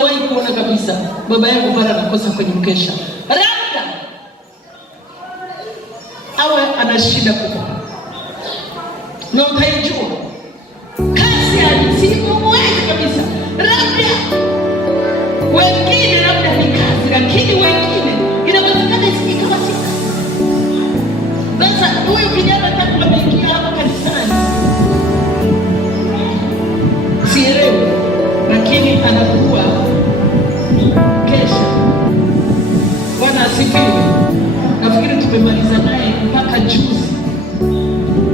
Wahi kuona kabisa baba yangu mara anakosa kwenye mkesha, labda awe ana shida kubwa, na utaijua kazi alisimwezi kabisa. Labda wengine labda ni kazi, lakini wengine inawezekana ikawa si kazi. Sasa huyu kijana tangu ameingia hapa kanisani, sielewi, lakini anakuwa kesha. Bwana asifiwe. Nafikiri tumemaliza naye mpaka juzi,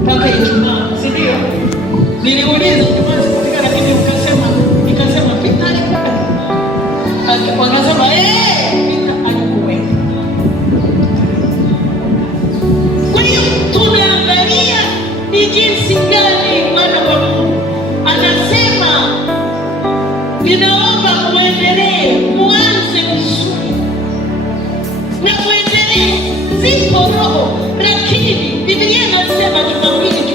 mpaka Ijumaa, si ndio? Niliuliza Ijumaa sikufika, lakini nikasema Peter alikuwa. Wakasema Peter alikuwa. Kwa hiyo tunaangalia ni jinsi gani mwana wa Mungu anasema, ninaomba muendelee, muanze vizuri na muendelee. Zipo roho, lakini Biblia inasema Jumapili,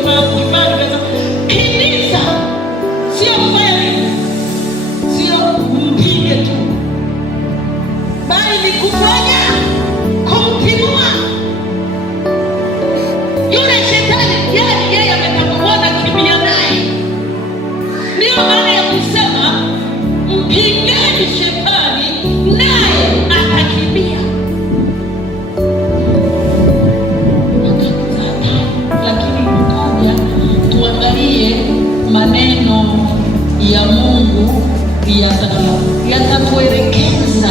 kanisa sio mbele, sio mpige tu, bali ni kufanya kumtimua yule shetani. Yani yeye ametakuona kimya naye. Ndio maana ya kusema mpigeni shetani naye atakimbia. Lakini ngoja tuangalie maneno ya Mungu yatatuelekeza.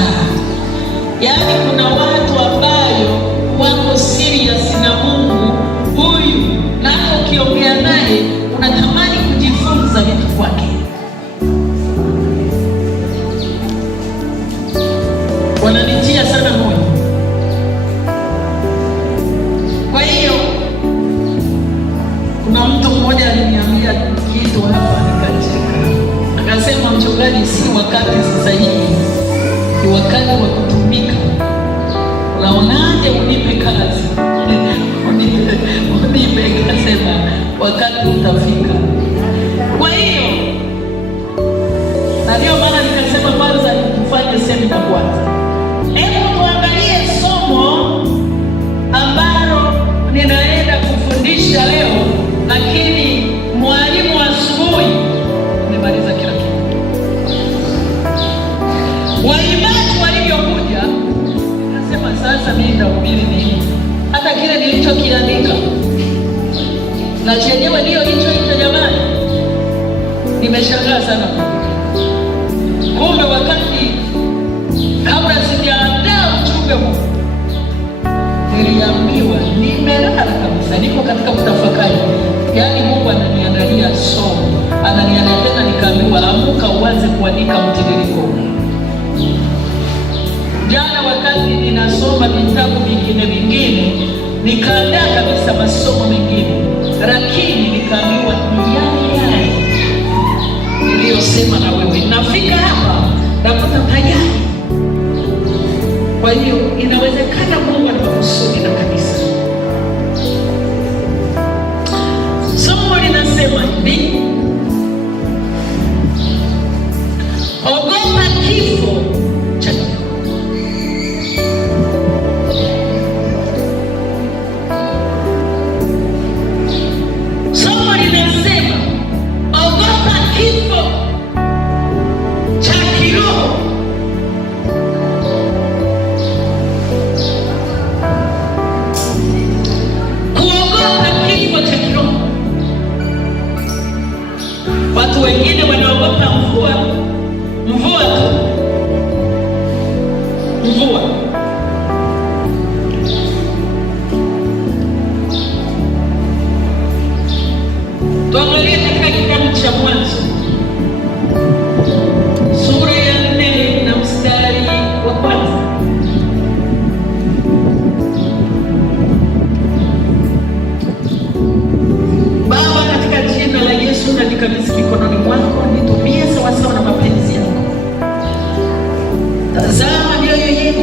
Yaani kuna watu ambayo wako serious na Mungu huyu, na ukiongea naye unatamani kujifunza vitu kwake. Wananitia sana moyo. Kwa hiyo kuna mtu mmoja aliniambia kitu hapa nikacheka. Akasema, mchungaji, si wakati sasa hivi, ni wakati wa kutumika. Unaonaje unipe kazi? Unipe. Akasema wakati utafika. Kwa hiyo na ndio maana nikasema kwanza tufanye semina kwanza. Hebu tuangalie somo ambalo ninaenda kufundisha leo, lakini mwalimu asubuhi nimemaliza kila kitu. Waimbaji walivyokuja, nikasema sasa mimi nitahubiri nini? Hata kile nilichokiandika na chenyewe ndio hicho jamani. Nimeshangaa sana. Kumbe wakati kabla sijaandaa ujumbe huu, niliambiwa nimelala kabisa, niko katika kutafakari. Yaani Mungu ananiandalia somo, ananiandalia tena, nikaambiwa amka uanze kuandika mtiririko. Jana wakati ninasoma vitabu vingine, nikaandaa kabisa masomo mengine, lakini nikaambiwa yale niliyosema na wewe. Nafika hapa nakuta tayari. Kwa hiyo inawezekana Mungu ana makusudi na kanisa. Somo linasema hivi: ogopa kifo cha kiroho. Somo linasema ogopa kifo cha kiroho. Watu wengine wanaogopa mvua tu. Mvua. Tuangalie katika kitabu cha Mwanzo sura ya 4 na mstari wa kwanza. Baba, katika jina la Yesu nalikabidhi mikononi mwako, nitumie sawasawa na mapenzi yako. Tazama mioyo yetu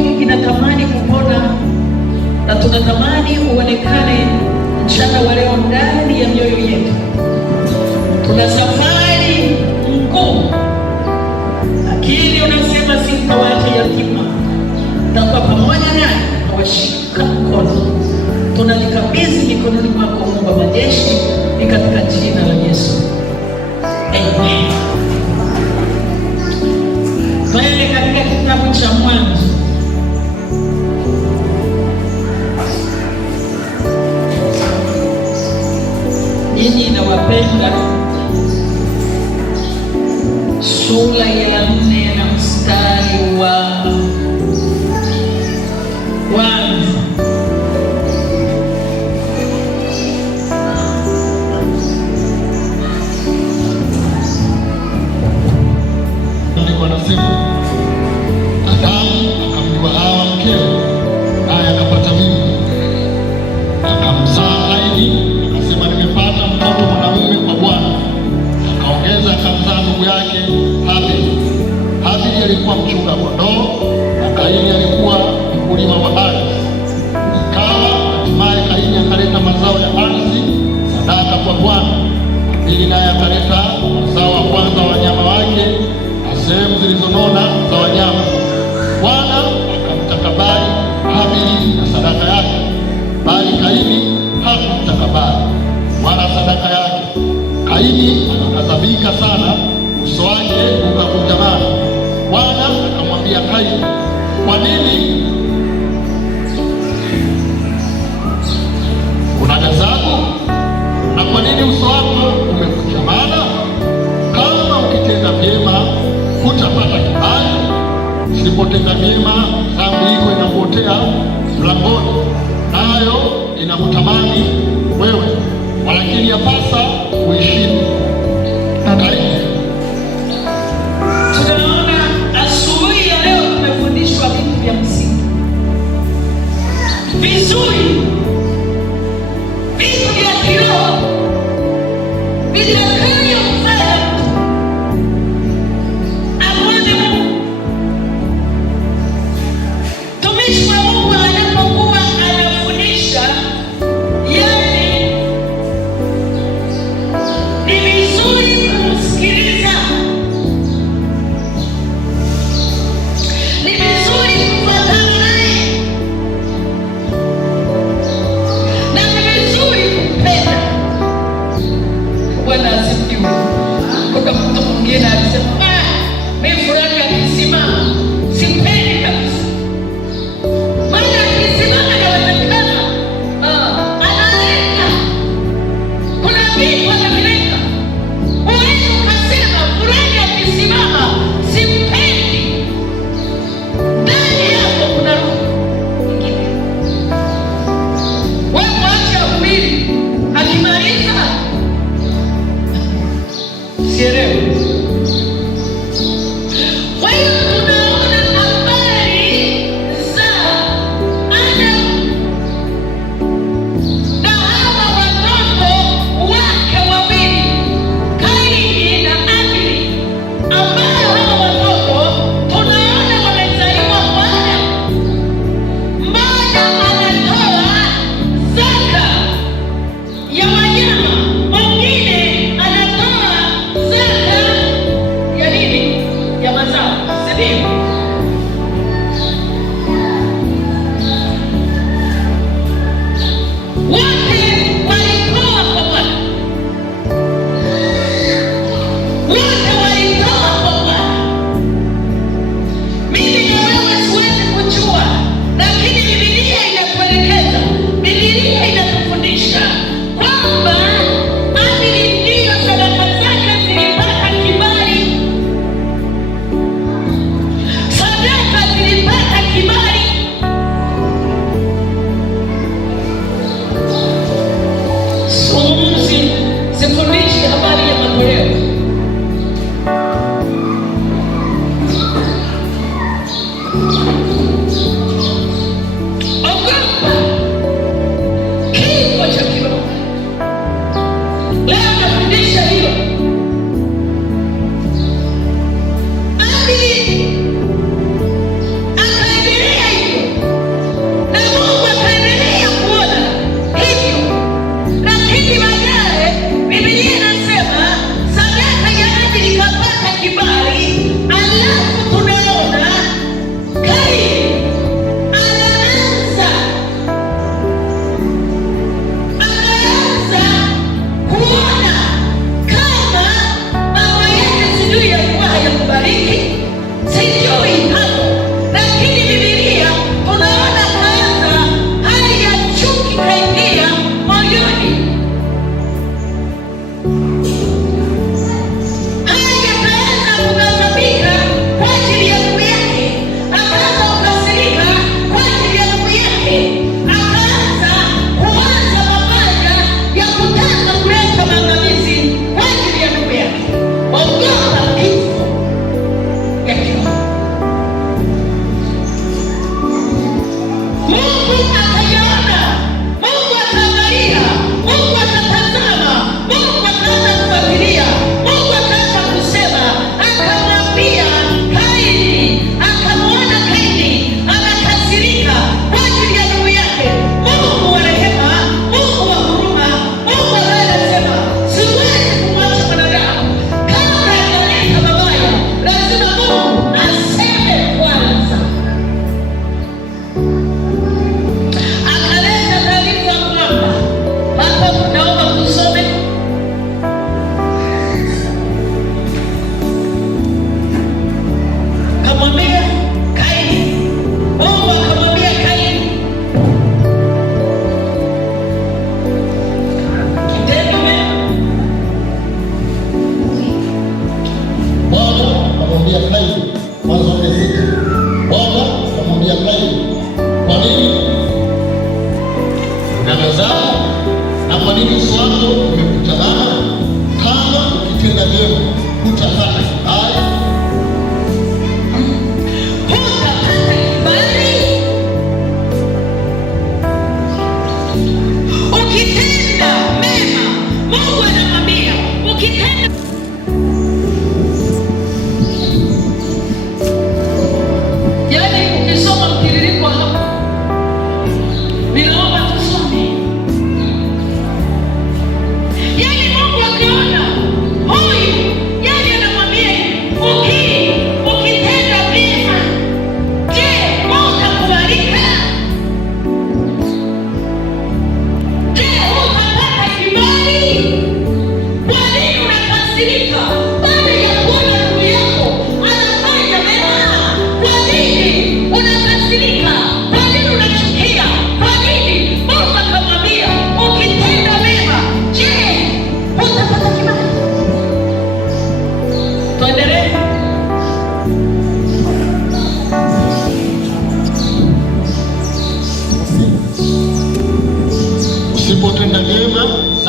Kaini akakadhabika sana, uso wake ukakunjamana. Bwana akamwambia Kaini, kwa nini una ghadhabu na kwa nini uso wako umekunjamana? Kama ukitenda vyema hutapata kibali, usipotenda vyema dhambi iko inapotea mlangoni, nayo inakutamani wewe, walakini yapasa uishinde. Tunaona asubuhi ya leo tumefundishwa vitu vya msingi vizuri, vitu vya kiroho vitakavyomfanya amwone Mungu. Mtumishi wa Mungu anapokuwa anafundisha, yani ni vizuri kumsikiliza, ni vizuri kufuatana naye, na ni vizuri kumpenda. Bwana asifiwe. Kuna mtu mwingine alisema mimi fulani akisimama simpendi kabisa.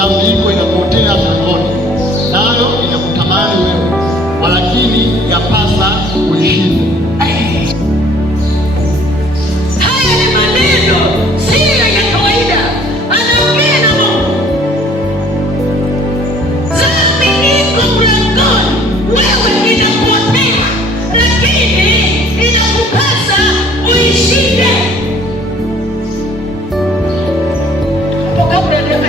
dhambi iko inapotea mlangoni, nayo inakutamani wewe, walakini yapasa uishinde. Haya ni maneno siyo ya kawaida, anaongea na Mungu. Dhambi iko mlangoni, wewe inakuotea, lakini inakupasa uishinde. Hapo kabla ya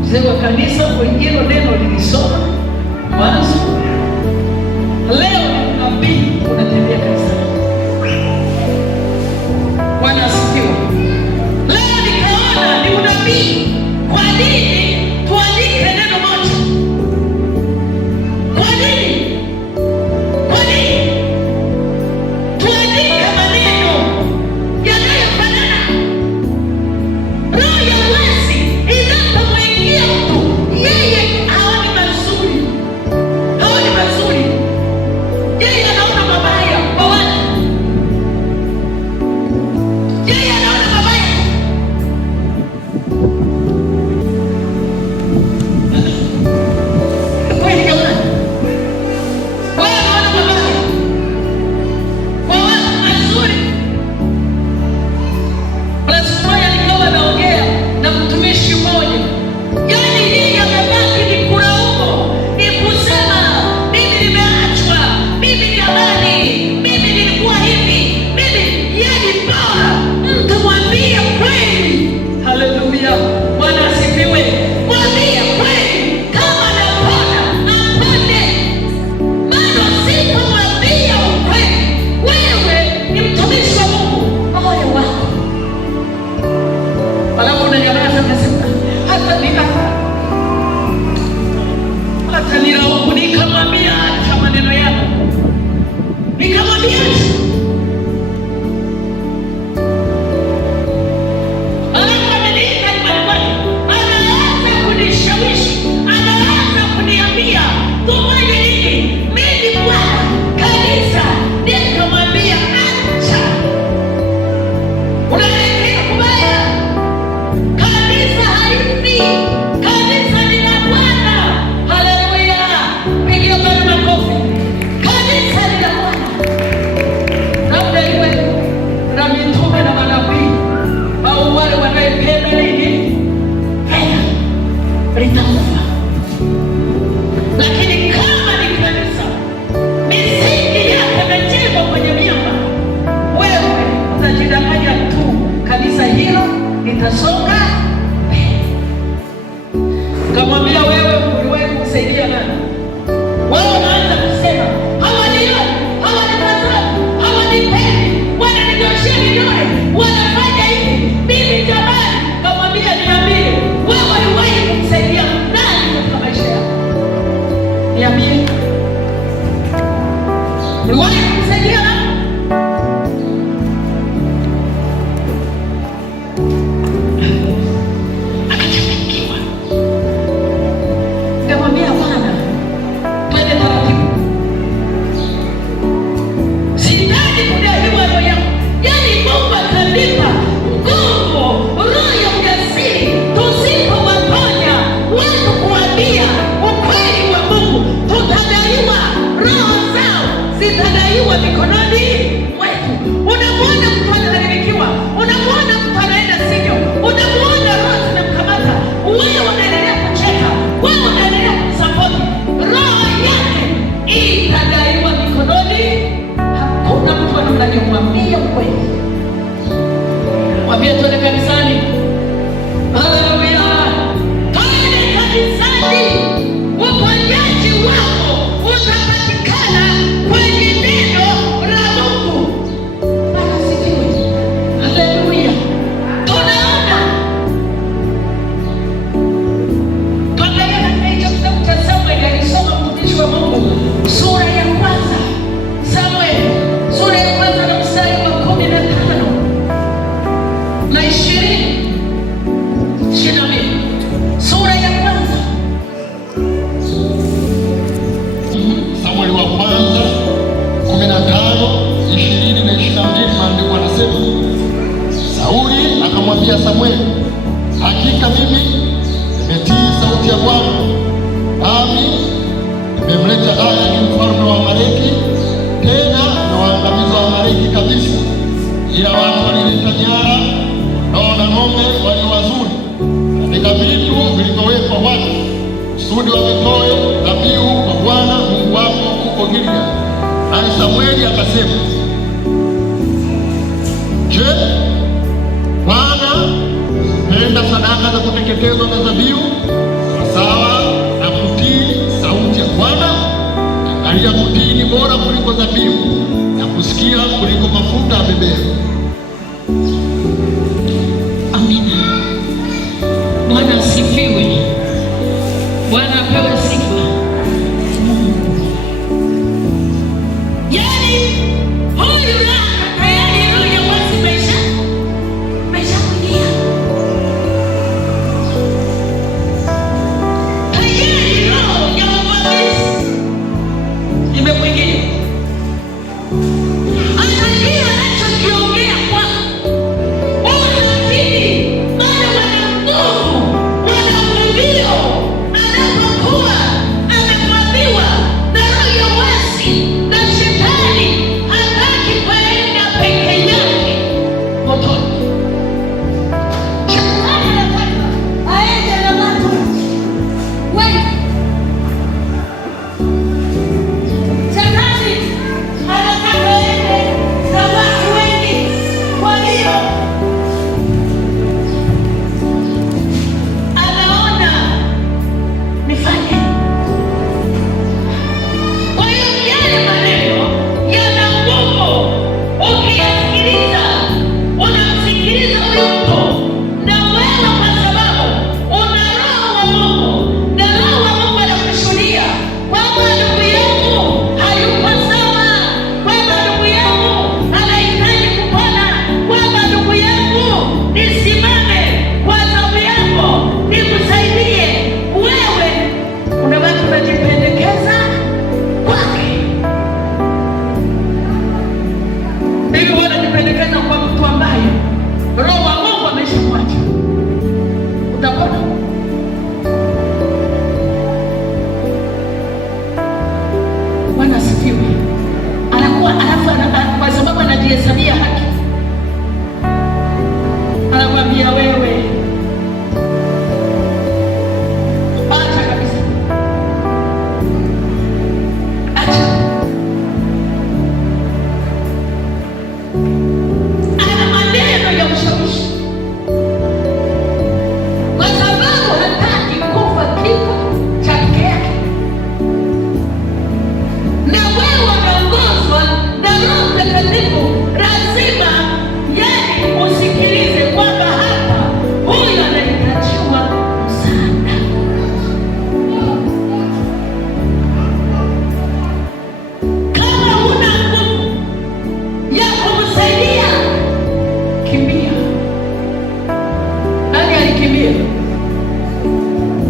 Mzee wa kanisa hilo neno lilisoma mwanzo. Leo ni nabii unatembea kanisani. Bwana asifiwe. Leo nikaona ni unabii. Kwa nini tuandike neno moja? Kwa nini? Kwa nini tuandike maneno yanayofanana? Roho ya uasi inapomwingia mtu, yeye haoni mazuri, haoni mazuri, yeye anaona mabaya kwa watu, yeye anaona mabaya. Kweli jamani, wewe unaona mabaya kwa watu mazuri. Kuna siku moja nikawa naongea na mtumishi mmoja, yaani yeye amebaki ni kulaumu, ni kusema mimi nimeachwa, mimi jamani, mimi nilikuwa hivi, mimi, yaani bora mtu mwambie kweli. Haleluya, Bwana asifiwe. Mwambie kweli, kama anapona apone. Maana usipomwambia ukweli, wewe ni mtumishi wa Mungu, moyo wako alafu unanyamaza, unasema hata nilaumu. Nikamwambia acha maneno yako, nikamwambia acha. Alafu ameniita nyumbani kwake, anaanza kunishawishi, anaanza kuniambia tufanye nini, mimi bwana kanisa. Nikamwambia acha, unaelekea kubaya, kanisa haifi. Kamwambia, wewe uliwahi kumsaidia nani? Wewe unaanza kusema hawanioni, hawanitazami, hawanipendi, wananinyooshea vidole, wanafanya hivi. Mimi jamani, kamwambia, niambie, wewe uliwahi kumsaidia nani katika maisha yako? Niambie, uliwahi kumsaidia nani? Mwambie tuende kanisani. Haleluya. Tuende kanisani. Uponyaji wako utapatikana kwenye neno la Mungu. Bwana asifiwe. Haleluya. Tunaona. Tuangalie katika hicho kitabu cha Samueli, alisoma mtumishi wa Mungu sura ya kwanza. Samueli sura ya kwanza na mstari wa 15 na 20. Sura ya kwanza. Samueli wa kwanza 15, 20 na 22, maandiko yanasema, Sauli akamwambia Samueli, hakika mimi nimetii sauti ya Bwana, nami nimemleta Agagi mfalme wa Amaleki, tena na waangamiza wa Amaleki kabisa, ila watu walileta nyara na ng'ombe walio wazuri katika vitu vilivyowekwa watu, kusudi wavitoe dhabihu kwa Bwana Mungu wako huko Gilgali. Naye Samueli akasema, je, Bwana penda sadaka za kuteketezwa na dhabihu sawa na kutii sauti ya Bwana? Angalia, kutii ni bora kuliko dhabihu na kusikia kuliko mafuta ya beberu. Amina. Bwana asifiwe. Bwana apewe sifa. Yaani huyu tayari roho ya wasi maisha kuingia. Tayari roho ya wasi imekuingia. Angalia anachokiongea kwa unafikiri, maana wana nguvu, wana mbio, anapokuwa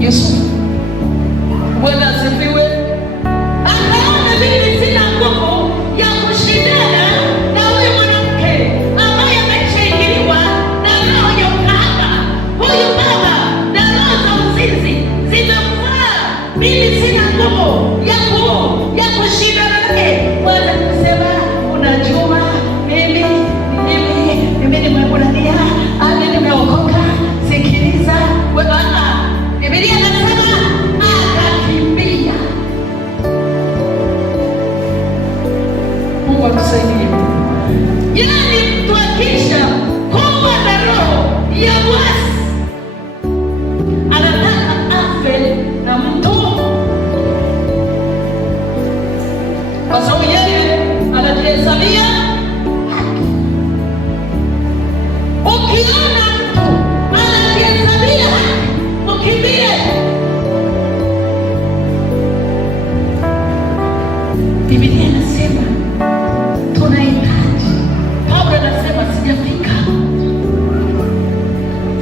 Yusufu. Bwana asifiwe. Akaona mimi sina nguvu ya kushindana na huyu mwanamke ambaye ameshaingiliwa na roho ya ukahaba. Huyu baba na roho za uzinzi zimemvaa. Mimi sina nguvu ya kushindana naye. Bwana kusema, unajua mimi nimekunadia, nimeokoka. Sikiliza wewe, Biblia inasema akakimbia. Mungu akusaidie. Yaani mtu akisha kuwa na roho ya uasi anataka afe na mtu, kwa sababu yeye anajihesabia haki. Ukiona mtu anajihesabia haki, ukimbie. Biblia inasema tunahitaji. Paulo anasema sijafika.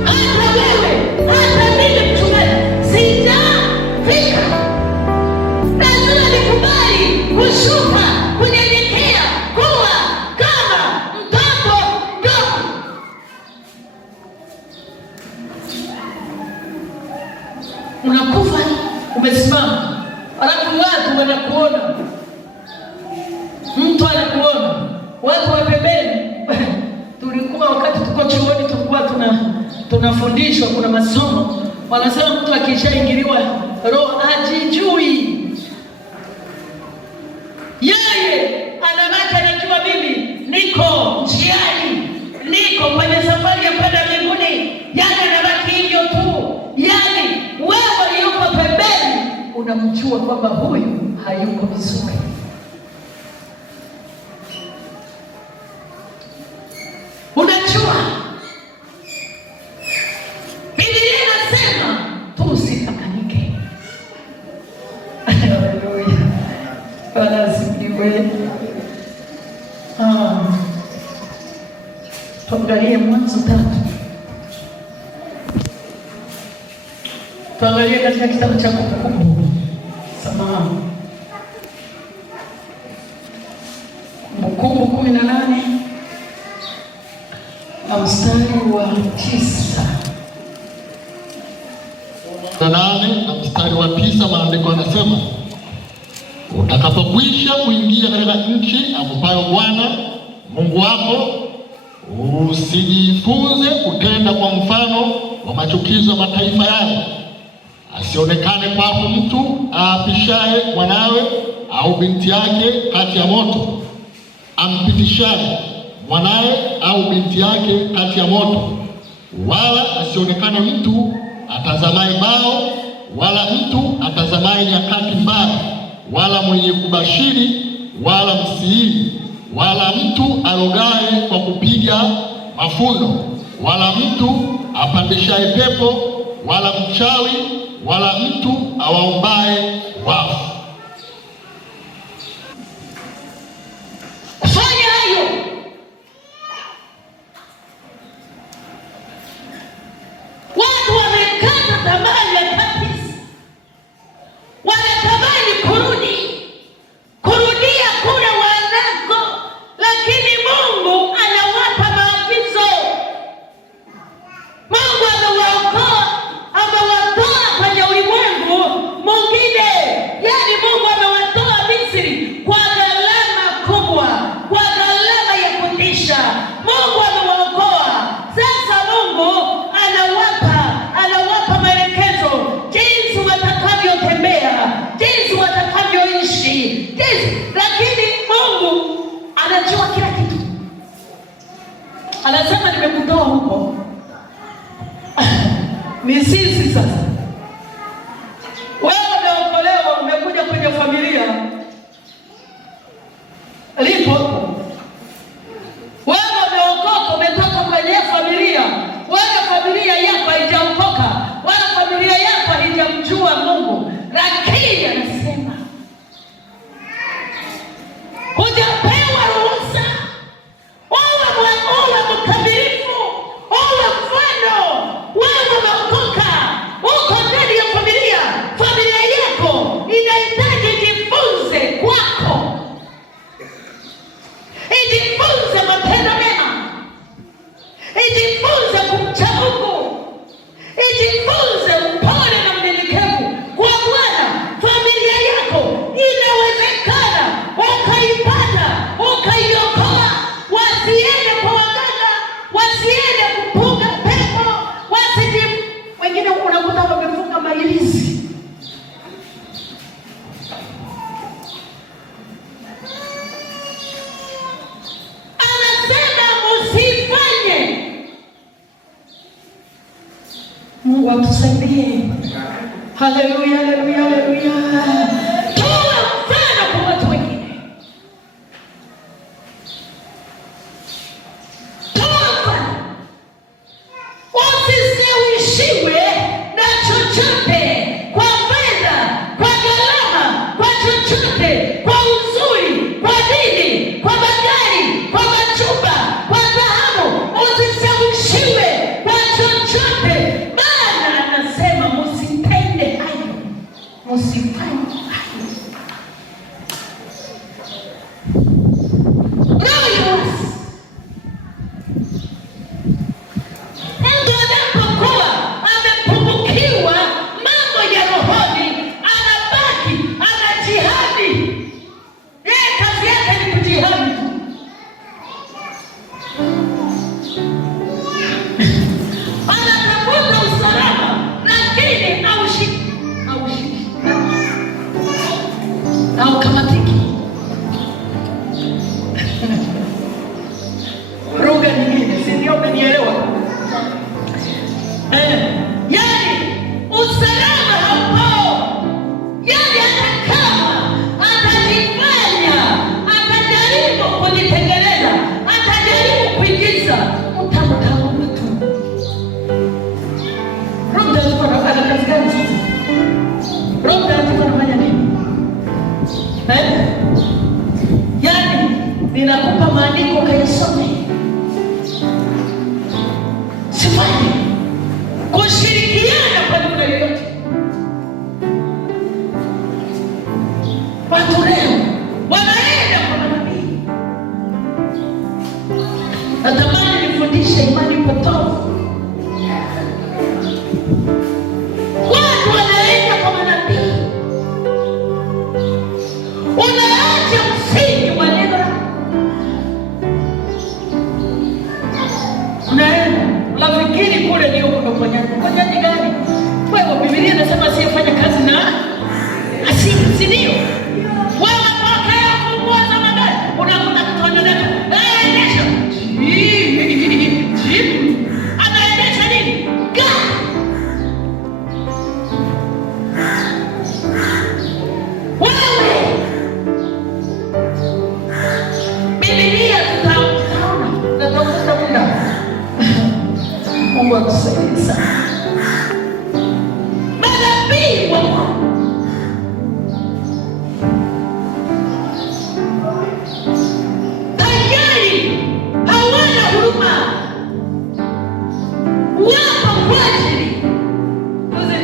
Hata wewe, hata mimi mchungaji, sijafika. Lazima nikubali kushuka, kunyenyekea, kuwa kama mtoto mdogo. Unakufa umesimama, alafu watu wanakuona, mtu anakuona, watu wa pembeni. Tulikuwa wakati tuko chuoni, tulikuwa tunafundishwa, kuna masomo wanasema mtu akishaingiliwa roho ajijui. Yeye anabaki anajua mimi niko njiani, niko kwenye safari ya kwenda mbinguni. Yani anabaki hivyo tu. Yani wewe yuko pembeni unamjua kwamba huyu hayuko vizuri. Unajua Biblia inasema tusipakanike. Haleluya. Bwana asifiwe. Tuangalie Mwanzo 3. Tuangalie katika kitabu cha Kumbukumbu. Samahani. Kumbukumbu 18 na mstari wa 9. 8 na mstari wa 9, maandiko yanasema, utakapokwisha kuingia katika nchi akupayo Bwana Mungu wako, usijifunze kutenda kwa mfano wa machukizo ya mataifa yale, asionekane kwako mtu aapishaye mwanawe au binti yake kati ya moto, ampitishaye mwanawe au binti yake kati ya moto, wala asionekane mtu atazamaye bao, wala mtu atazamaye nyakati mbaya, wala mwenye kubashiri, wala msiiri, wala mtu arogaye kwa kupiga mafundo, wala mtu apandishaye pepo, wala mchawi, wala mtu awaombaye wafu. Fanya hayo. Watu wamekata tamaa ya kabisa, wanatamani kurudia kule wanako, lakini Mungu anawapa maagizo. Mungu amewaokoa, amewatoa kwenye ulimwengu mwingine. Haleluya, haleluya, haleluya. Toa mfano kwa watu wengine. Toa mfano. Usishawishiwe na chochote, kwa fedha, kwa gharama, kwa chochote, kwa uzuri, kwa dini, kwa magari, kwa majumba, kwa dhahabu. Usishawishiwe kwa chochote. Bwana anasema msipende hayo, msifanye hayo. Mtu anapokuwa amepungukiwa mambo ya rohoni, anabaki anajihadi. Yeye kazi yake ni kujihadi tu. Anatafuta usalama, lakini haushiki haukamatiki. Lugha nyingine, si ndio? Umenielewa? Yani usalama haupo. Yani hata kama atajifanya, atajaribu kujitengeneza, atajaribu kuigiza, utamtambua tu. Roho Mtakatifu anafanya kazi gani sasa? Roho Mtakatifu anafanya nini? Yani ninakupa maandiko kayasome. Sifanye kushirikiana kwa namna yoyote. Watu leo wanaenda kwa manabii. Natamani nifundishe imani potofu. Watu wanaenda kwa manabii. Unaacha msingi wa neno. Unaenda unafikiri kule ndio kuna uponyaji. Uponyaji gani? Wewe Biblia inasema asiyefanya kazi na asili, si ndio? Wewe pokea funguo za magari, unakuta kutonya neno. Aendesha. Anaendesha nini? Gari. Wewe Biblia tutaona na tutafuta muda. Mungu akusaidie sana. Manabii wa Mungu tayari hawana huruma, wapo kwa ajili.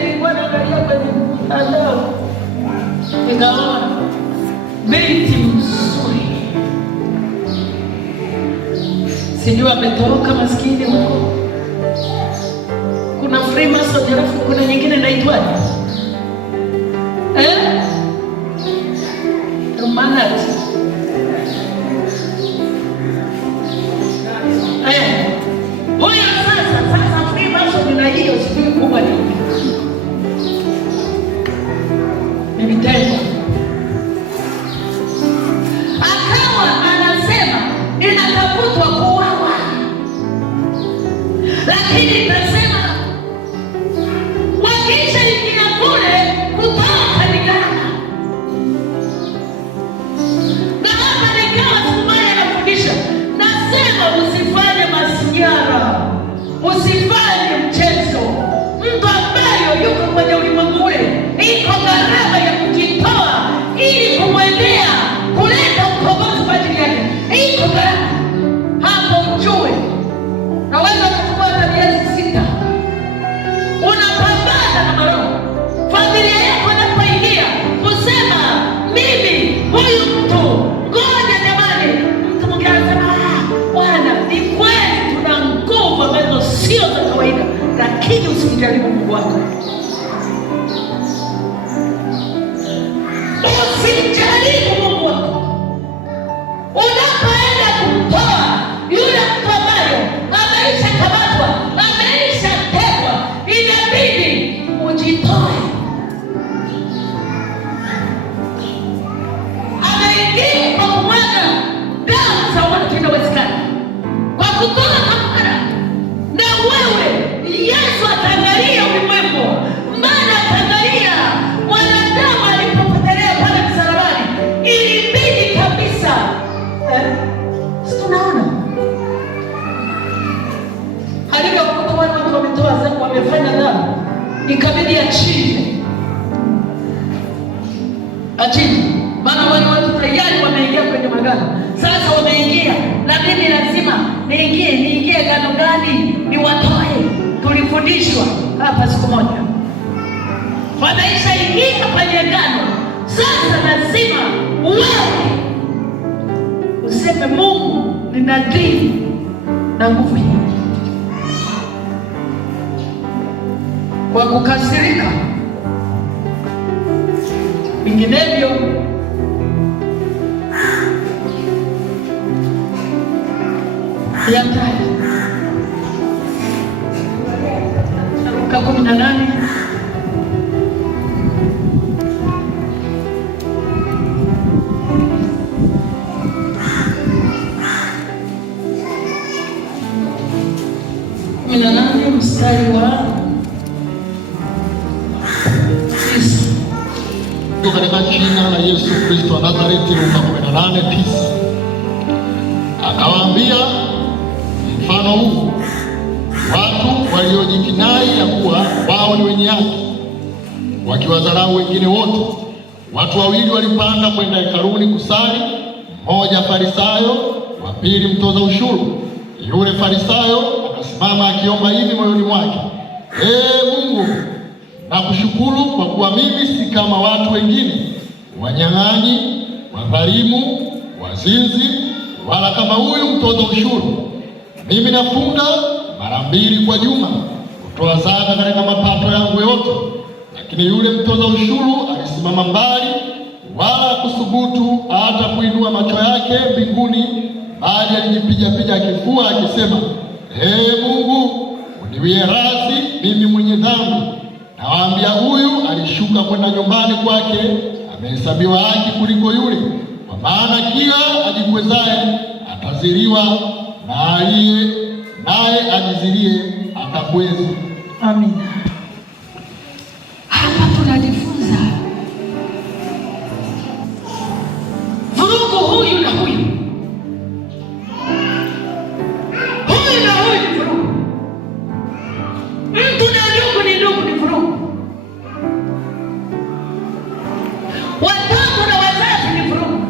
Nilikuwa naangalia kwenye mtandao nikaona binti mzuri, sijui ametoroka maskini huko. Kuna Freemason, halafu kuna nyingine inaitwaje? Romanati. Huyo sasa Freemason na hiyo sijui kubwa nini. Ni vitendo. Akawa anasema ninatafutwa kuuawa, lakini nasema wakisha ingia kule kutoka ni gharama. Na hapa nikawa siku moja nafundisha, nasema usifanye masiara, usifanye mchezo. Mtu ambayo yuko kwenye ulimwengu ule, iko gharama ya kujitoa ili kumwendea, kuleta ukombozi kwa ajili yake. Iko gharama. Hapo ujue naweza kuchukua hata miezi 6. Unapambana na maroho. Familia yako inapoingia kusema mimi huyu mtu, ngoja jamani, mtu mwingine anasema Bwana, ni kweli tuna nguvu ambazo sio za kawaida, lakini usimjaribu Mungu wako. Usimjaribu Mungu wako. Unapoenda kumtoa yule mtu ambaye ameisha kamatwa, ameisha tekwa, inabidi ujitoe. Ameingia kwa kumwaga damu za watu, inawezekana kwa kutoa kafara. Na wewe Yesu ataangalia ulimwengu, maana ataangalia Achini. Maana wale watu tayari wameingia kwenye magano. Sasa wameingia, na mimi lazima niingie agano gani? Niwatoe. Tulifundishwa hapa siku moja, wanaishaingia kwenye agano. Sasa lazima wewe useme, Mungu ninadili na nguvu hii. Kwa kukasirika, vinginevyo yatari. Luka 18 mstari wa 9. Katika jina la Yesu Kristo wa Nazareti, Luka 18:9, akawaambia mfano huu, watu waliojikinai ya kuwa wao ni wenye haki, wakiwadharau wengine wote. Watu wawili walipanda kwenda hekaluni kusali, mmoja Farisayo, wa pili mtoza ushuru. Yule Farisayo akasimama akiomba hivi moyoni mwake, Ee Mungu, nakushukuru kwa kuwa mimi si kama watu wengine, wanyang'anyi, wadhalimu, wazinzi, wala kama huyu mtoza ushuru. Mimi nafunga mara 2 kwa juma, kutoa zaka katika mapato yangu yote. Lakini yule mtoza ushuru alisimama mbali, wala kusubutu hata kuinua macho yake mbinguni, bali alijipiga kifua akisema, Ee Mungu, uniwie radhi mimi mwenye dhambi. Nawaambia, huyu alishuka kwenda nyumbani kwake amehesabiwa haki kuliko yule. Kwa maana kila ajikwezaye ataziliwa, naye ajizilie atakwezwa. Amina. Hapa tunajifunza vurugu, huyu na huyu, huyu na huyu ni vurugu. Mtu na ndugu ni ndugu, ni vurugu. Watoto na wazazi ni vurugu.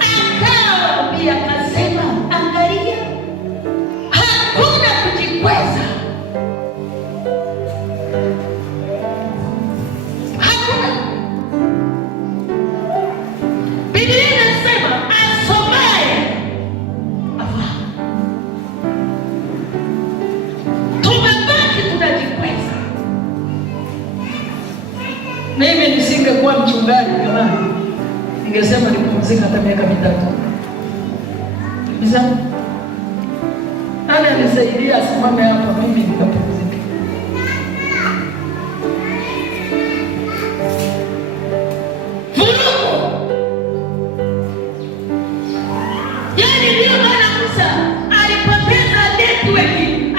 Akawa pia akasema, angalia, hakuna kujikweza, hakuna. Biblia inasema asomaye afahamu. Tumebaki tunajikweza. Mimi nisingekuwa mchungaji jamani, ningesema nipumzika hata miaka 3 kabisa. Nani anisaidia asimame hapa, mimi nikapumzika. Vurugu. Yaani ndio maana Musa alipoteza network,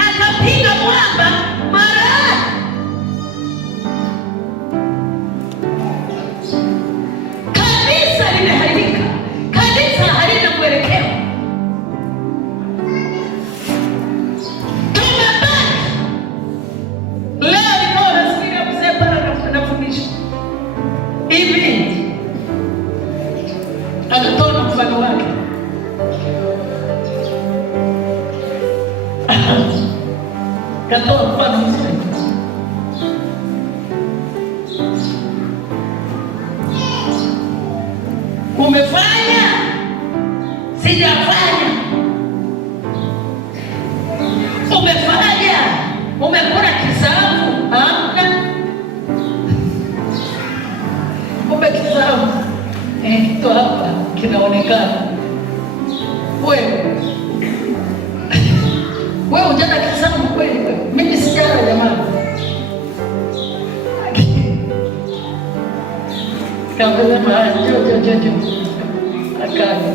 akapiga mwamba mara. Kanisa limeharibika, kanisa halina mwelekeo. Tumebaki. Leo nilikuwa nasikia mzee pale anafundisha hivi, akatoa mfano wake. Katoa mfano mzuri. Umefanya? Sijafanya. Umefanya? Umekula kisamvu? Hamna. Kumbe kisamvu kitu hapa kinaonekana. Wewe hujana kisamvu kweli wewe? Mimi sijala jamani. Kaambia haya, njoo. Akaja.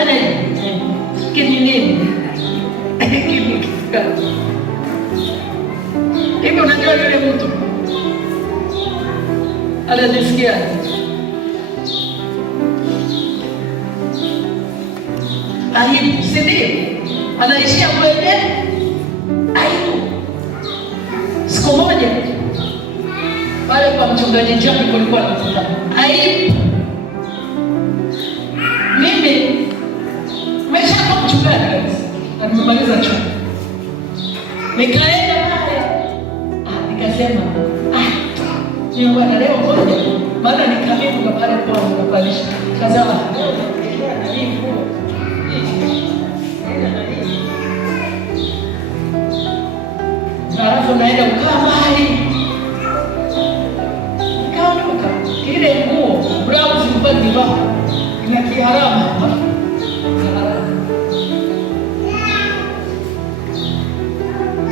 Ana kini nini? Hivi unajua yule mtu anajisikia aibu, si ndio? Anaishia kwenye aibu. Siku moja pale kwa mchungaji John kulikuwa na mkutano. Aibu. Mimi nimeshakuwa mchungaji na nimemaliza chuo. Nikaenda pale. Nikasema, ni bwana leo ngoja. Maana nikamwambia pale kwa mkalisha. Kazama. Halafu naenda kukaa mahali. Nikaondoka. Ile nguo, blouse mbali mbali. Ina kiharama.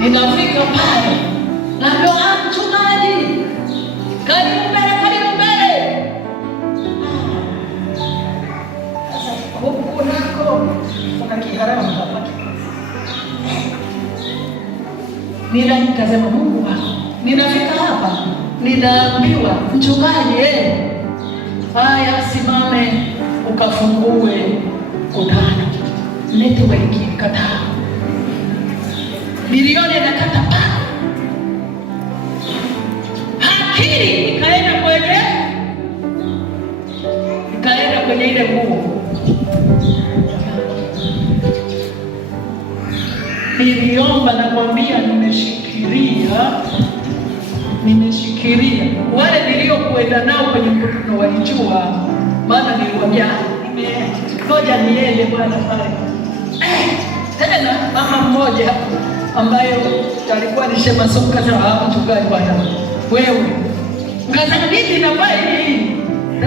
Ninafika pale. Na ndo mchungaji. Karibu mbele, karibu mbele. Sasa huku nako kuna kiharama hapa. Nikasema Mungu wako. Ninafika hapa, ninaambiwa mchungaji, haya simame ukafungue kutana. Network kataa. Milioni nakata pa. Akili ikaenda kwenye ile nguo. Niliomba na kwambia nimeshikiria. Wale niliokuenda nao kwenye mkutano walijua, maana niliwaambia ngoja niende bwana pale. Tena mama mmoja ambaye alikuwa ni shema soka za hapo mchungaji bwana. Wewe ngaza nini na bai hii?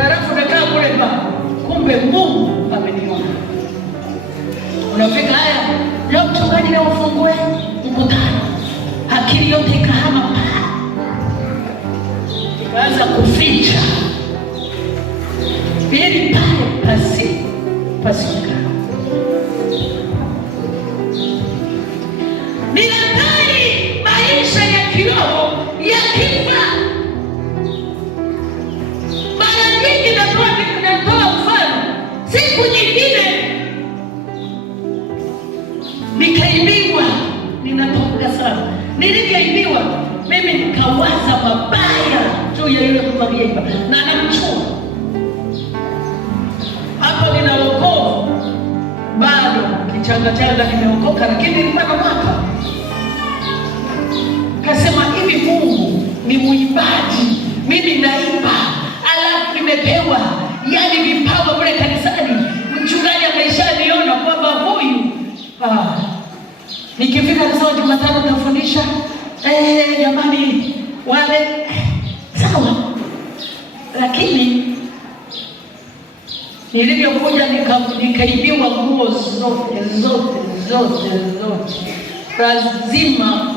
Halafu nakaa kule pa. Kumbe Mungu ameniona. Unafika haya, leo mchungaji leo ufungue mkutano. Akili yote ikahama pa. Ikaanza kuficha. Ili pale pasika. Ninadhani maisha ya kiroho ya kifa. Mara nyingi natoa mfano. Siku nyingine nikaibiwa. Ninatoka sana. Nilivyoibiwa mimi nikawaza mabaya juu ya yule mtu aliyeiba na namchua. Hapo ninaokoa bado kichanga kimeokoka, lakini nilikuwa na mwaka. Kasema hivi, Mungu ni muimbaji, mimi naimba, alafu nimepewa yani vipawa kule kanisani. Mchungaji ameshaniona kwamba huyu nikifika kasema Jumatano nafundisha. Jamani wale sawa. Lakini nilivyokuja nikaibiwa nguo zote. Lazima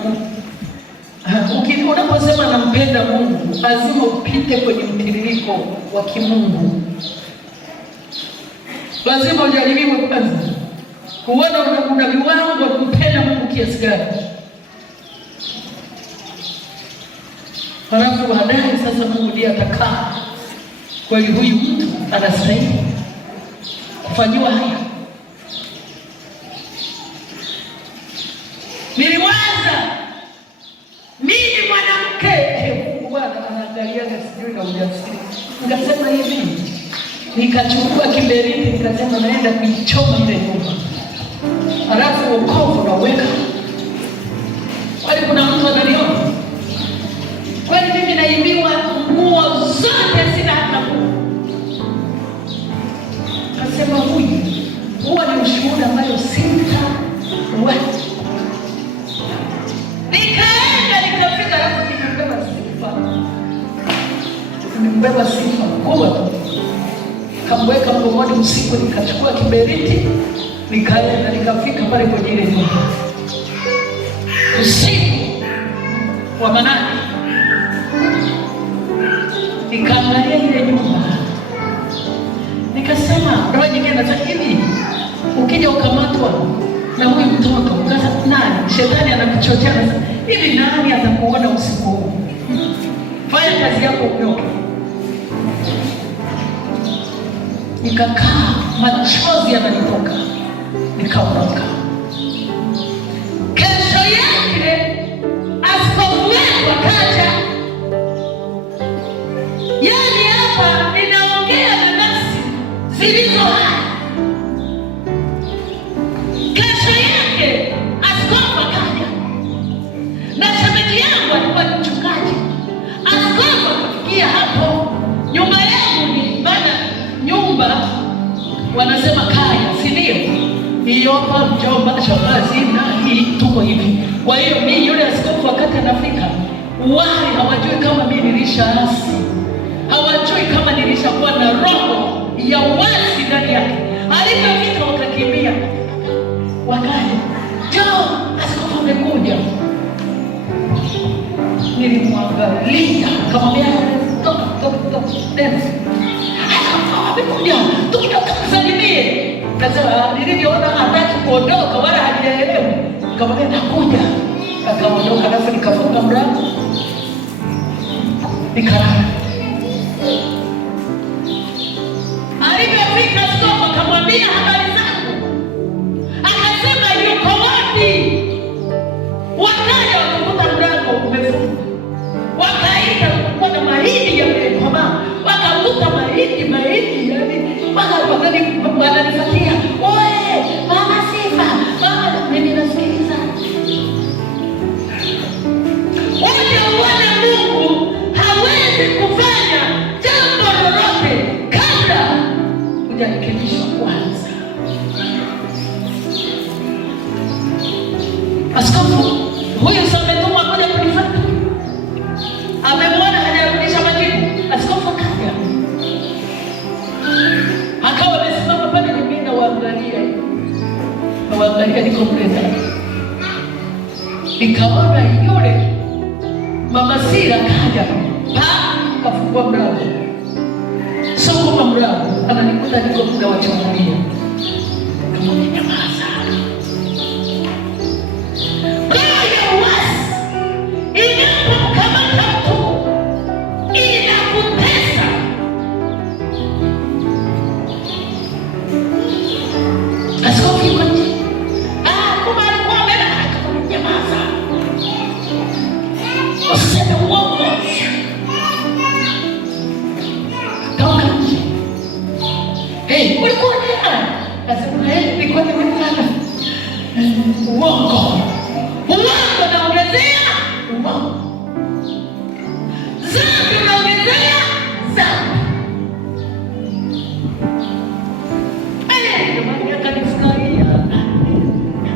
unaposema nampenda Mungu, lazima upite kwenye mtiririko wa kimungu. Lazima ujaribiwe kwanza. Kuona una viwango vya kumpenda Mungu kiasi gani. Halafu baadaye sasa Mungu ndiye atakaa. Kwa hiyo huyu mtu anastahili kufanyiwa haya. Niliwaza mimi mwanamke, Mungu Bwana anaangalia na sijui na ujasiri. Nikasema hivi, nikachukua kiberiti nikasema naenda kuichoma ile nyumba. Halafu wokovu naweka. Kwani kuna mtu ananiona? Kwani mimi naibiwa nguo zote, sina hata nguo. Kasema huwa ni ushuhuda ambayo sitawacha. Nikaenda nikafika, halafu nikabeba sifa kubwa. Kamweka mgongoni usiku, nikachukua kiberiti, nikaenda nikafika pale kwenye ile nyumba. Usiku wa manane nikaangalia ile nyumba. Nikasema roho nyingine nasema hivi, ukija ukamatwa na huyu mtoto, ukasema nani? Shetani anakuchochea hivi, nani atakuona usiku huu? Fanya kazi yako uondoke. Nikakaa, machozi yananitoka, nikaondoka. Kesho yake askofu wetu wanasema kaya, si ndio? Hiyo hapa mjomba, shangazi na hii tuko hivi. Kwa hiyo mimi yule askofu wakati anafika, wale hawajui kama mimi nilishaasi, hawajui kama nilishakuwa na roho ya uasi ndani yake. Alipofika wakakimbia, wakaja, njoo askofu amekuja. Nilimwangalia akamwambia toka tena, amekuja tukasalimie. Sasa nilivyoona hataki kuondoka wala hajaelewa, nikamwambia nakuja. Akaondoka, alafu nikafunga mlango nikalala. Alipofika askofu akamwambia habari zangu, akasema yuko wapi? Wakaja wakakuta mlango umefungwa, wakaita kuwa na mahindi yamekomaa, wakakuta mahindi yani wananifatia, oe mama Sifa, mama mimi nasikiliza. Wana Mungu hawezi kufanya jambo lolote kabla hujarekebishwa kwanza. Askofu huyu ametumwa kuja kunifanya, amemwona hajarudisha majibu. Askofu kaja akawa amesimama pale, mimi nawaangalia niko mleza, nikaona yule mama Sira kaja, kafungua mlango, sokoma mlango, ananikuta niko muda wa chungulia. Kama nyamaza, roho ya uasi inapomkamata mtu inakutesa. Askofu yuko nje, kuma alikuwa amelala, kama nyamaza, useme uongo, toka nje. Ulikuwa nini? Nasema nilikuwa nimelala. Uongo naongezea uongo, zambi naongezea zambi. Jamani, akanifurahia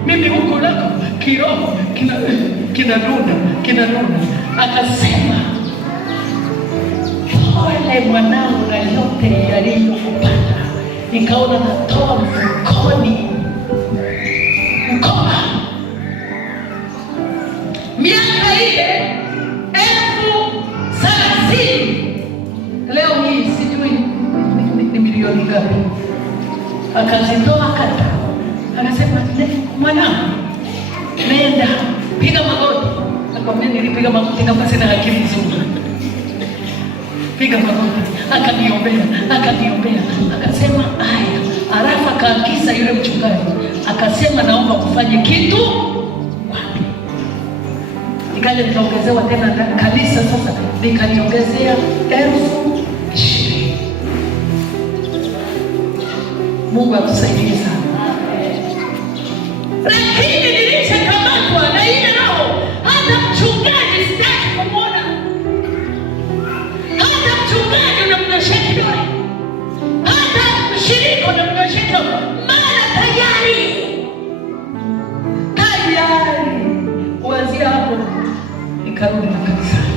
mimi huko lako kiroho kinanuna. Akasema pole mwanangu na yote yaliyokupata. Nikaona natoa mfukoni mkoba. Miaka ile 30,000, leo hii sijui ni milioni ngapi. Akazitoa kata, akasema mwanangu, nenda piga magoti. Akamwambia nilipiga magoti kama sina akili nzuri. Piga magoti, akaniombea, akasema haya. Alafu akaagiza yule mchungaji, akasema naomba kufanye kitu wapi. Nikaja nikaongezewa tena kanisa, sasa nikaniongezea 20,000. Mungu atusaidie sana. Lakini nilishakamatwa na ile roho, hata mchungaji sitaki kumwona. Hata mchungaji unamnyoshea kidole, hata mshirika unamnyoshea kidole, maana tayari. Kuanzia hapo nikarudi kanisani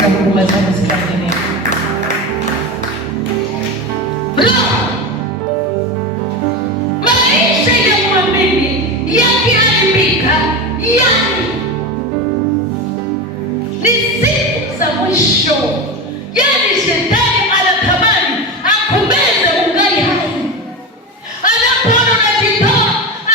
na huduma zangu zikaendelea. Maisha ya mwamini yakiharibika, yani ni siku za mwisho, yani shetani anatamani akumeze ungali hai. Anapoona unajitoa,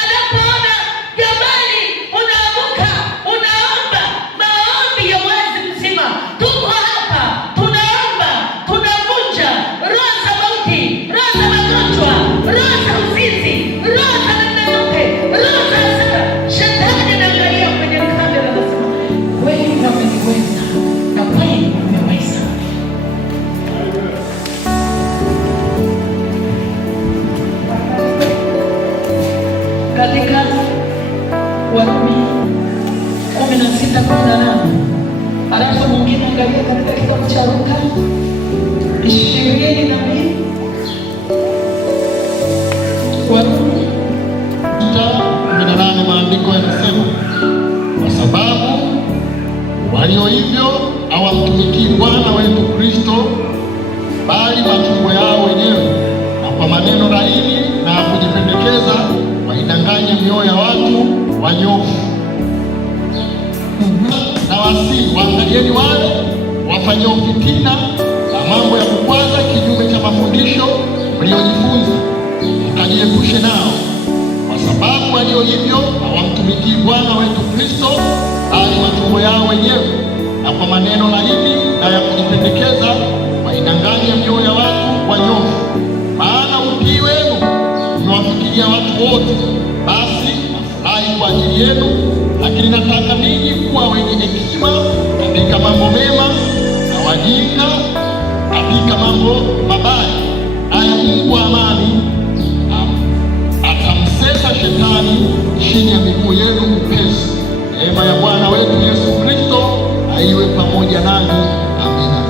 anapoona jamani unaamuka unaomba maombi ya mwezi mzima, tuko hapa tunaomba, tunavunja roho za mauti, roho za magonjwa, roho za uzinzi, roho za namna yote, roho za hasara. Shetani anaangalia kwenye kamera, anasema wewe umeniweza na wewe umeweza. Katika Warumi 16:18, alafu mwingine angalia katika kitabu cha Luka 22. maandiko yanasema, kwa sababu walio hivyo hawamtumikii Bwana wetu Kristo, bali matumbo yao wenyewe, na kwa maneno laini na kujipendekeza waidanganya mioyo ya watu wanyofu. Na wasi waangalieni wale wafanyao fitina na mambo ya kukwaza kinyume cha mafundisho mliojifunza, mkajiepushe nao, kwa sababu walio hivyo hawamtumikii Bwana wetu Kristo, bali matumbo yao wenyewe, na kwa maneno laini na ya kujipendekeza waidanganya mioyo ya watu wanyofu. Maana utii wenu umewafikiria watu wote, basi nafurahi kwa ajili yenu. Lakini nataka ninyi kuwa wenye hekima katika mambo mema na wajinga katika mambo mabaya. Haya, Mungu wa amani atamseta shetani chini ya miguu yenu upesi. Neema ya Bwana wetu Yesu Kristo aiwe pamoja nanyi. Amina.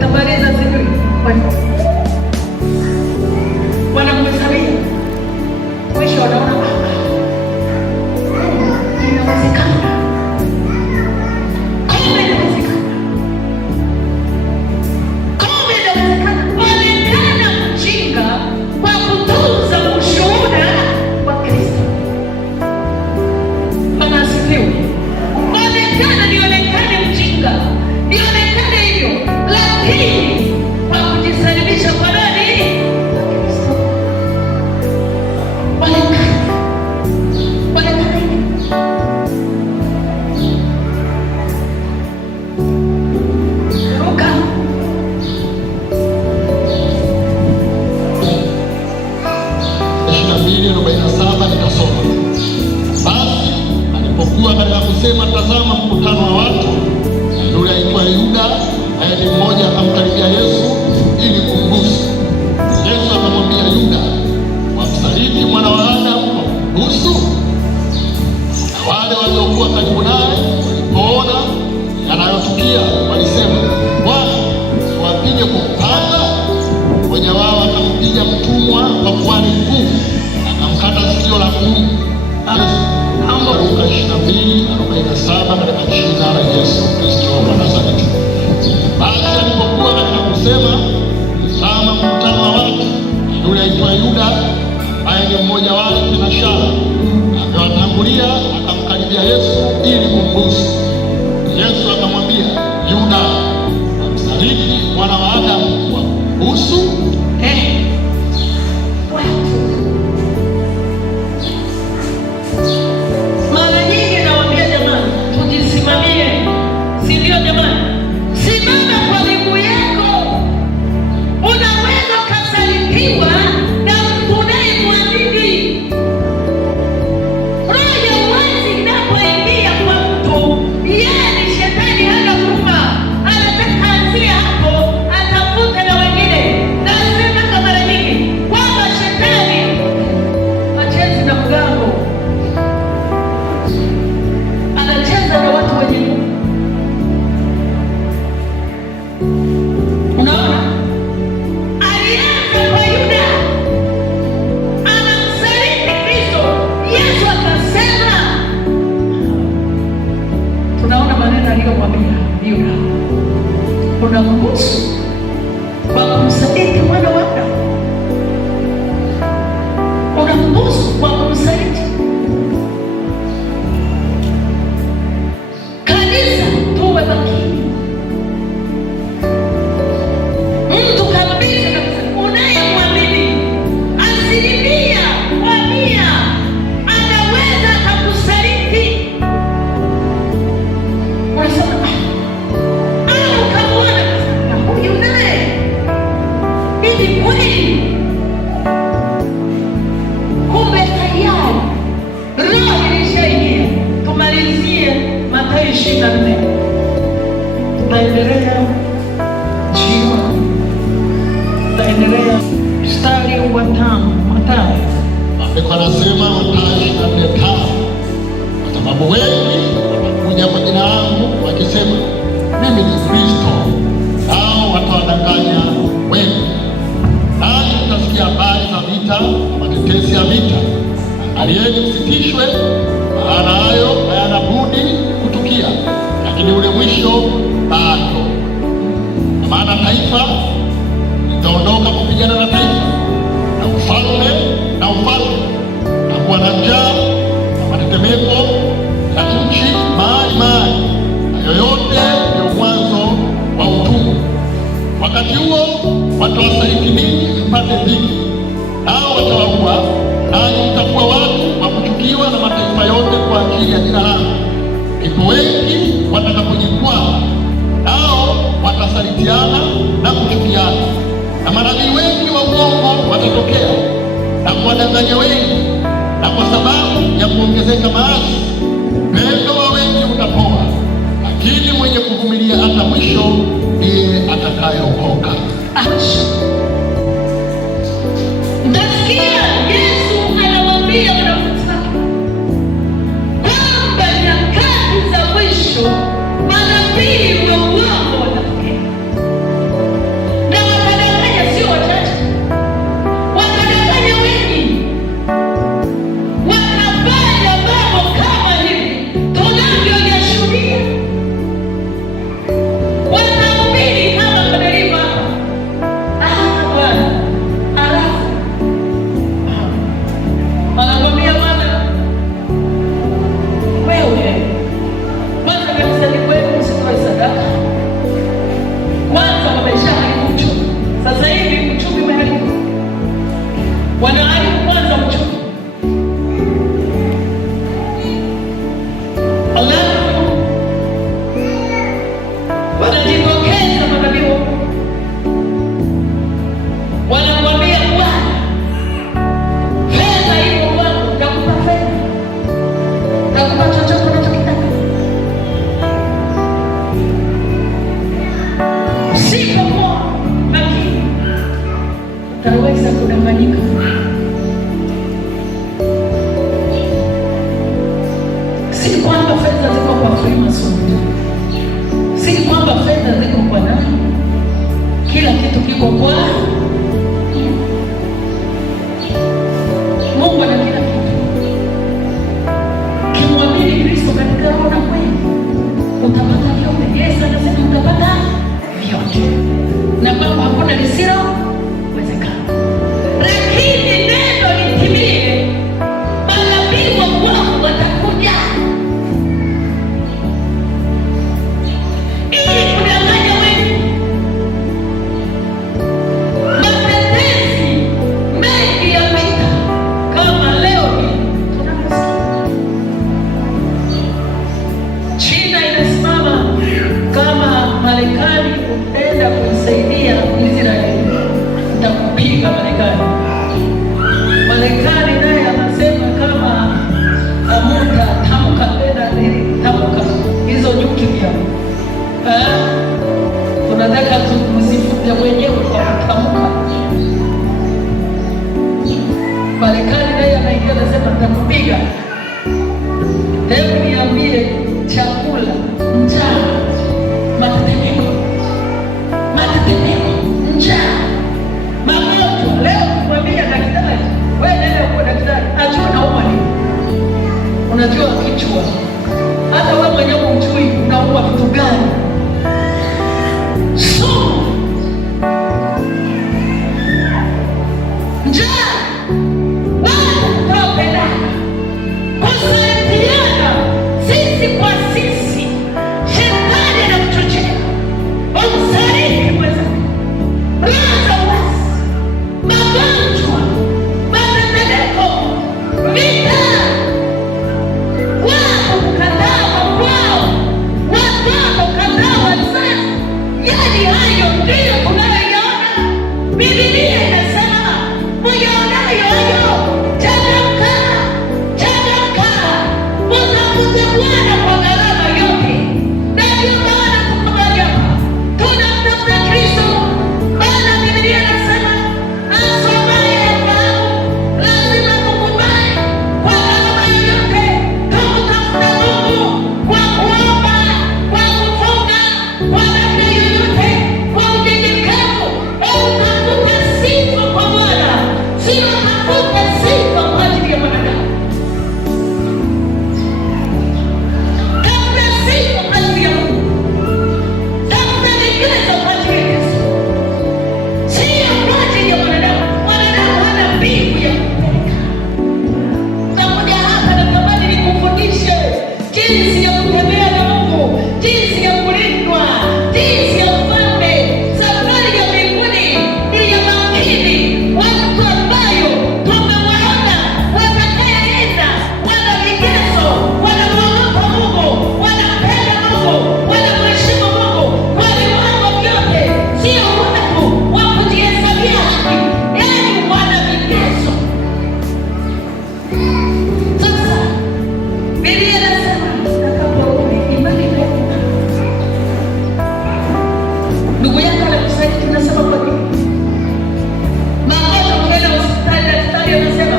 Tamaliza sijui wanamhesabia mwisho, wanaona inawezekana, kumbe inawezekana, kumbe inawezekana. Onekana mjinga kwa kutunza ushuhuda wa Kristo. Bwana asifiwe. Onekana, nionekane mjinga, nionekane hivyo, lakini kwa kujisalimisha kwa nani? Kristo. Onekana hivyo. Luka 22:47 nitasoma. Basi alipokuwa katika kusema, tazama mkutano wa watu, na yule aitwaye Yuda naye ni mmoja akamkaribia Yesu ili kumbusu. Yesu akamwambia, Yuda, wamsaliti mwana wa Adamu kwa kumbusu? Na wale waliokuwa karibu naye walipoona yanayotukia walisema, Bwana, tuwapige kwa upanga? Mmoja wao akampiga mtumwa wa kuhani mkuu, akamkata sikio la kuume. Luka 22:47 katika jina la Yesu Kristo wa Nazareti. Basi alipokuwa katika kusema, tazama mkutano wa watu, yule aitwaye Yuda ambaye ni mmoja wale thenashara amewatangulia, akamkaribia Yesu ili kumbusu. Yesu akamwambia, Yuda, wamsaliti mwana wa Adamu kwa kumbusu? Mara nyingi nawaambia jamani, tujisimamie, si ndio jamani? Simama kwa miguu yako. Unaweza ukasalitiwa na mtu unayemwamini. Roho ya uasi inapoingia kwa mtu, yaani shetani hana huruma, anataka anzie hapo, atafute na wengine. Na nasema mara nyingi kwamba shetani hachezi na mgambo, anacheza na watu wenye nguvu. Unaona, alianza kwa Yuda, anamsaliti Kristo. Yesu akasema, tunaona maneno aliyomwambia Yuda, unambusu kwa kumsaliti mwana wa Adamu, unambusu kwa kumsaliti. Kanisa, tuwe makini. Mtu kabisa kabisa unayemwamini, 100% anaweza akakusaliti. tutaendelea jioni, tutaendelea mstari wa 5. Maandiko yanasema Mathayo 24:5, kwa sababu wengi watakuja kwa jina langu wakisema mimi ni Kristo, nao watawadanganya wengi. Nanyi mtasikia habari za vita na matetesi ya vita. Angalieni msitishwe, maana hayo hayana budi kutukia, lakini ule mwisho bado. Kwa maana taifa litaondoka kupigana na taifa, na ufalme na ufalme, na kuwa na njaa na matetemeko ya nchi mahali. Na yoyote ndio mwanzo wa utumwa. Wakati huo watawasaliti ninyi mpate dhiki, nao watawaua, nanyi mtakuwa watu wa kuchukiwa na mataifa yote kwa ajili ya jina langu. Ndipo wengi watakapojikwaa, nao watasalitiana na kuchukiana, na manabii wengi wa uongo watatokea na kuwadanganya wengi. Na kwa sababu ya kuongezeka maasi, upendo wa wengi utapoa, lakini mwenye kuvumilia hata mwisho ndiye atakayeokoka. Nasikia Yesu anawaambia wanafunzi wake kwamba nyakati za mwisho manabii wa uongo watatokea, na watadanganya sio wachache, watadanganya wengi. Wanafanya mambo kama hivi tunavyoyashuhudia, wanahubiri kama madereva Bwana, alafu anakwambia Bwana, wewe kwanza kanisani kwenu usitoe sadaka. Kwanza wameshaharibu uchumi. Sasa hivi uchumi umeharibu, wanaharibu kwanza uchumi, alafu wanajitokeza manabii wanakwambia Bwana, fedha iko kwangu, nitakupa fedha, nitakupa chochote unachokitaka. Usipokuwa makini utaweza kudanganyika. Si kwamba fedha ziko kwa Freemason, si kwamba fedha ziko kwa nani, kila kitu kiko kwa Mungu. Ana kila kitu. Kimwamini Kristo katika roho na kweli, utapata vyote. Yesu anasema utapata vyote, na kwamba hakuna lisilowezekana. Lakini neno litimie, manabii wa uongo watakuja ili kudanganya wengi. Matetesi mengi ya vita kama leo hii tunavyosikia, China inasimama kama Marekani utaenda kuisaidia Israeli, nitakupiga Marekani. Marekani naye anasema kama amuta tamka tena tamka hizo nyuki vyao, tunataka tusifute wenyewe kwa kutamka. Marekani naye anaingia anasema nitakupiga. Hebu niambie, chakula, njaa, matetemeko, njaa, magonjwa. Leo kumwambia daktari, wewe nenda kwa daktari, ajua nauma nini. Unajua kichwa, hata wewe mwenyewe hujui unauma vitu gani. ndugu yako anakusaidia, tunasema kwa nini? Magonjwa unaenda hospitali, daktari anasema,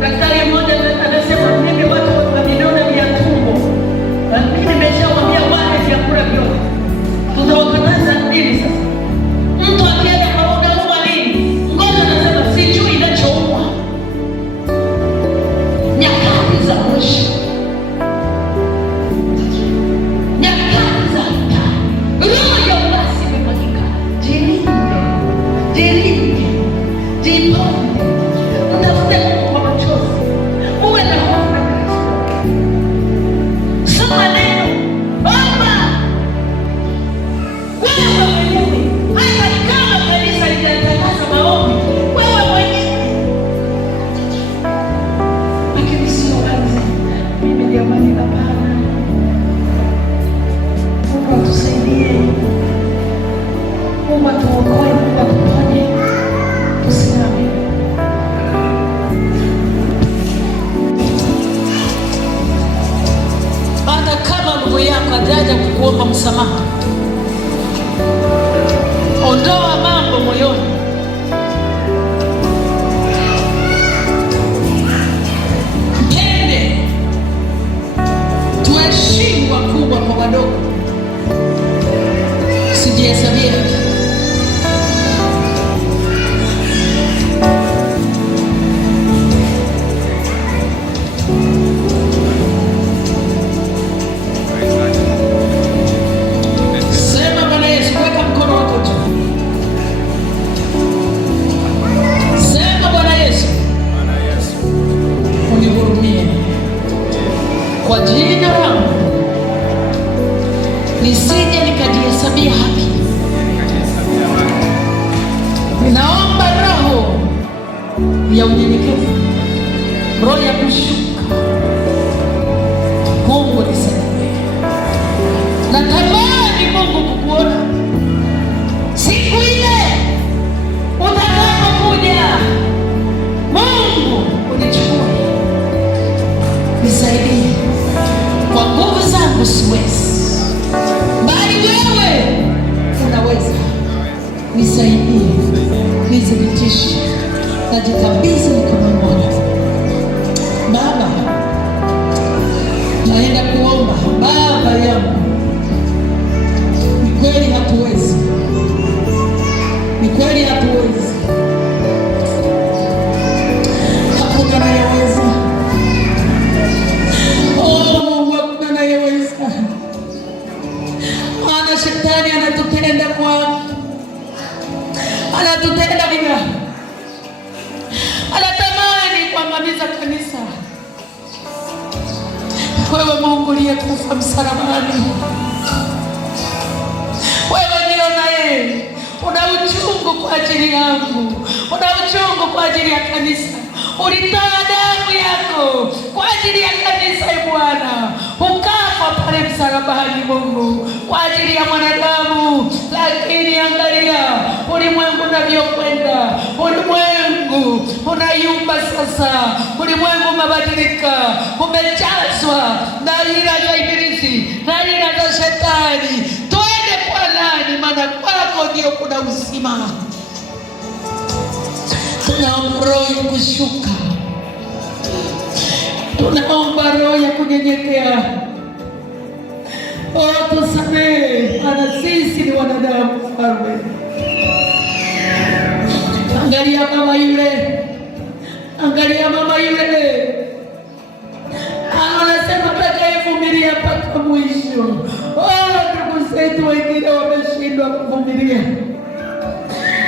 daktari mmoja anasema mimi watu wa vidonda vya tumbo, mimi nimeshawaambia wale vyakula vyote, tutawakataza nini sasa? Mtu akienda kwa unauma nini? Ngoja anasema sijui inachouma. Nyakati za mwisho, nyakati za hatari, roho ya uasi imemwagika. Jilinde, jilinde, jiponye, mtafute Mungu kwa machozi, uwe na hofu na Kristo. Soma neno, omba. Wewe mwenyewe, hata kama kanisa linatangaza maombi, wewe mwenyewe, lakini sio kazi. Mimi jamani, hapana. Mungu atusaidie, Mungu atuokoe, Mungu atuponye, tusimame. Hata kama ndugu yako hajaja kukuomba msamaha, ondoa mambo moyoni. Mpende, tuheshimu wakubwa kwa wadogo, usijihesabie haki. Sema Bwana Yesu, weka mkono wako juu. Sema Bwana Yesu, unihurumie kwa jina langu, nisije nikajihesabia haki. Ninaomba roho ya unyenyekevu, roho ya kushuka. Mungu nisaidie. Natamani Mungu kukuona siku ile utakapokuja. Mungu unichukue, nisaidie. Kwa nguvu zangu siwezi, bali wewe unaweza. Nisaidie, nithibitishe, najikabidhi mikononi mwako. Baba, naenda kuomba. Baba yangu, ni kweli hatuwezi, ni kweli hatuwezi. Hakuna anayeweza. Oh Mungu, hakuna anayeweza. Maana shetani anatutenda kwa, anatutenda vibaya, anatamani kuangamiza kanisa. Wewe Mungu uliyekufa msalabani, wewe ndio naye una uchungu kwa ajili yangu, una uchungu kwa ajili ya kanisa. Ulitoa damu yako kwa ajili ya kanisa, Bwana, ukafa pale msalabani, Mungu, kwa ajili ya mwanadamu. Lakini angalia ulimwengu unavyokwenda, ulimwengu unayumba sasa, ulimwengu umebadilika, umejazwa na ila za ibilisi na ila za shetani. Twende kwa nani? Maana kwako ndio kuna uzima. Tunaomba roho ya kushuka, tunaomba roho ya kunyenyekea. Oh, tusamehe, maana sisi ni wanadamu. Mfalme, angalia mama yule, angalia mama yule, anasema atakayevumilia mpaka mwisho. Oh, ndugu zetu wengine wameshindwa kuvumilia.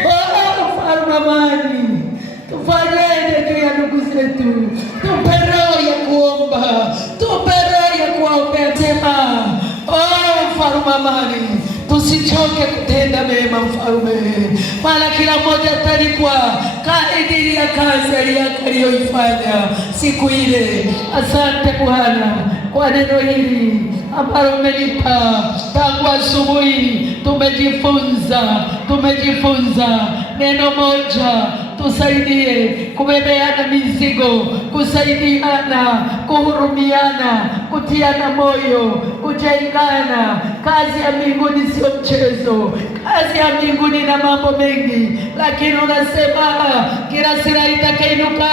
Oh, Mfalme amani, tufanyeje juu ya ndugu zetu? Tupe roho ya kuomba, tupe roho ya kuwaombea tena. Oh, Mfalme amani, tusichoke kutenda mema, Mfalme, maana kila mmoja atalipwa kadiri ya kazi aliyoifanya siku ile. Asante Bwana kwa neno hili ambalo umenipa tangu asubuhi. Tumejifunza neno moja. Tusaidie kubebeana mizigo, kusaidiana, kuhurumiana, kutiana moyo, kujengana. Kazi ya mbinguni sio mchezo. Kazi ya mbinguni na mambo mengi, lakini unasema kila silaha itakainuka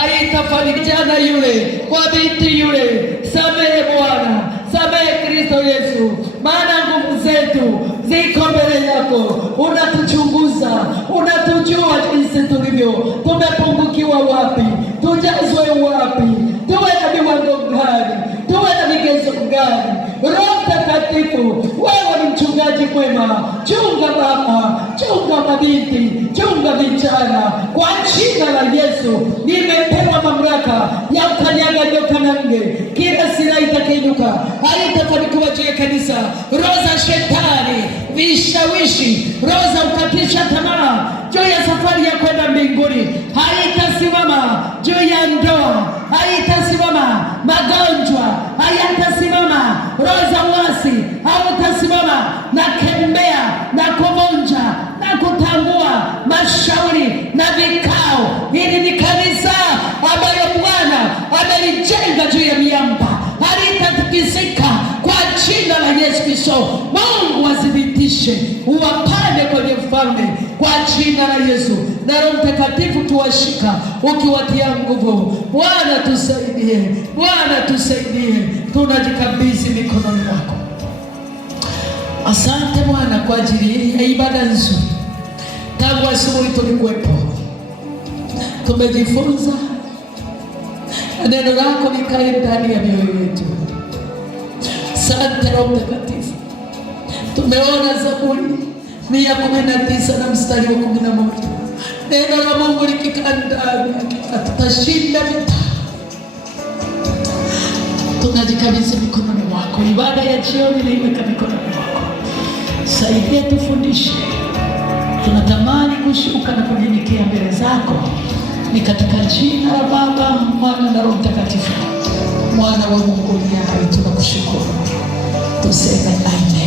haitafanikiana yule kwa binti yule. Samehe Bwana, samehe Kristo Yesu, maana nguvu zetu ziko mbele yako. Unatuchunguza, unatujua jinsi tulivyo, tumepungukiwa wapi, tujazwe wapi, tuwe na viwango gani, tuwe na vigezo gani. Roho Mtakatifu, wewe ni mchungaji mwema. Chunga baba, chunga mabinti, chunga vijana. Kwa jina la Yesu nimepewa mamlaka ya kukanyaga nyoka na nge. Kila silaha itakainuka haitafanikiwa juu ya kanisa. Roho za shetani, vishawishi, roho za kukatisha tamaa juu ya safari ya kwenda mbinguni haitasimama. Juu ya ndoa haitasimama. Magonjwa hayatasimama. Roho za uasi hautasimama. Na kembea na kuvunja na kutangua mashauri na vikao. Hili ni kanisa ambayo Bwana amelijenga juu ya miamba, halitatikisika kwa jina la Yesu Kristo. Mungu athibitishe, uwapande kwenye ufalme kwa jina la Yesu. Na Roho Mtakatifu tuwashika ukiwatia nguvu. Bwana tusaidie, Bwana tusaidie, tunajikabidhi mikononi mwako. Asante Bwana kwa ajili ya ibada nzuri. Tangu asubuhi tulikuwepo, tumejifunza, neno lako likae ndani ya mioyo yetu. Asante Roho Mtakatifu. Tumeona Zaburi 119 na mstari wa 11. Neno la Mungu likikaa ndani, tutashinda vita. Tunajikabidhi mikononi mwako. Ibada ya jioni niweka mikononi mwako. Saidia, tufundishe. Tunatamani kushuka na kunyenyekea mbele zako. Ni katika jina la Baba, Mwana na Roho Mtakatifu, Mwana wa Mungu aliye hai, tunakushukuru. Tuseme amen.